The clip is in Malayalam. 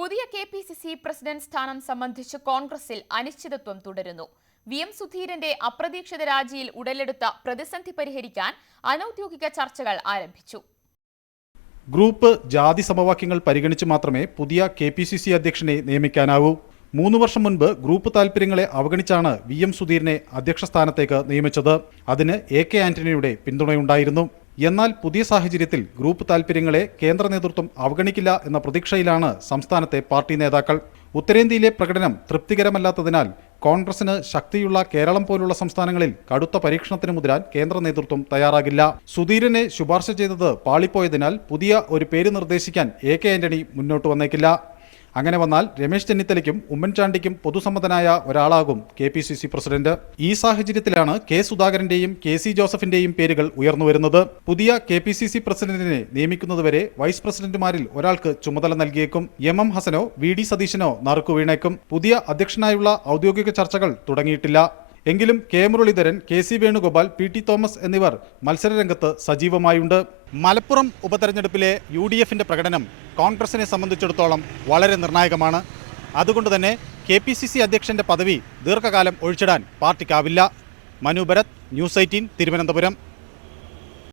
പുതിയ കെ.പി.സി.സി പ്രസിഡന്റ് സ്ഥാനം സംബന്ധിച്ച് കോൺഗ്രസിൽ അനിശ്ചിതത്വം തുടരുന്നു. വി.എം. സുധീരന്റെ അപ്രതീക്ഷിത രാജിയിൽ ഉടലെടുത്ത പ്രതിസന്ധി പരിഹരിക്കാൻ അനൌദ്യോഗിക ചർച്ചകൾ ആരംഭിച്ചു. ഗ്രൂപ്പ് ജാതി സമവാക്യങ്ങൾ പരിഗണിച്ച് മാത്രമേ പുതിയ കെ.പി.സി.സി അധ്യക്ഷനെ നിയമിക്കാനാവൂ. 3 വർഷം മുൻപ് ഗ്രൂപ്പ് താൽപര്യങ്ങളെ അവഗണിച്ചാണ് വി.എം. സുധീരനെ അധ്യക്ഷ സ്ഥാനത്തേക്ക് നിയമിച്ചത്. അതിന് എ.കെ. ആന്റണിയുടെ പിന്തുണയുണ്ടായിരുന്നു. എന്നാൽ പുതിയ സാഹചര്യത്തിൽ ഗ്രൂപ്പ് താൽപര്യങ്ങളെ കേന്ദ്ര നേതൃത്വം അവഗണിക്കില്ല എന്ന പ്രതീക്ഷയിലാണ് സംസ്ഥാനത്തെ പാർട്ടി നേതാക്കൾ. ഉത്തരേന്ത്യയിലെ പ്രകടനം തൃപ്തികരമല്ലാത്തതിനാൽ കോൺഗ്രസിന് ശക്തിയുള്ള കേരളം പോലുള്ള സംസ്ഥാനങ്ങളിൽ കടുത്ത പരീക്ഷണത്തിന് മുതിരാൻ കേന്ദ്ര നേതൃത്വം തയ്യാറാകില്ല. സുധീരനെ ശുപാർശ ചെയ്തത് പാളിപ്പോയതിനാൽ പുതിയ ഒരു പേര് നിർദ്ദേശിക്കാൻ എ.കെ. ആന്റണി മുന്നോട്ട് വന്നേക്കില്ല. അങ്ങനെ വന്നാൽ രമേശ് ചെന്നിത്തലയ്ക്കും ഉമ്മൻചാണ്ടിക്കും പൊതുസമ്മതനായ ഒരാളാകും കെ.പി.സി.സി പ്രസിഡന്റ്. ഈ സാഹചര്യത്തിലാണ് കെ. സുധാകരന്റെയും കെ.സി. ജോസഫിന്റെയും പേരുകൾ ഉയർന്നുവരുന്നത്. പുതിയ കെ.പി.സി.സി പ്രസിഡന്റിനെ നിയമിക്കുന്നതുവരെ വൈസ് പ്രസിഡന്റുമാരിൽ ഒരാൾക്ക് ചുമതല നൽകിയേക്കും. എം. ഹസനോ വി.ഡി. സതീശനോ നറുക്കു വീണേക്കും. പുതിയ അധ്യക്ഷനായുള്ള ഔദ്യോഗിക ചർച്ചകൾ തുടങ്ങിയിട്ടില്ല. എങ്കിലും K. Muraleedharan, K C. Venugopal, PT. Thomas എന്നിവർ മത്സരരംഗത്ത് സജീവമായുണ്ട്. മലപ്പുറം ഉപതെരഞ്ഞെടുപ്പിലെ യു.ഡി.എഫിന്റെ പ്രകടനം കോൺഗ്രസിനെ സംബന്ധിച്ചിടത്തോളം വളരെ നിർണായകമാണ്. അതുകൊണ്ട് തന്നെ കെ.പി.സി.സി അധ്യക്ഷന്റെ പദവി ദീർഘകാലം ഒഴിച്ചിടാൻ പാർട്ടിക്കാവില്ല. മനു ഭരത്, ന്യൂസ് 18, തിരുവനന്തപുരം.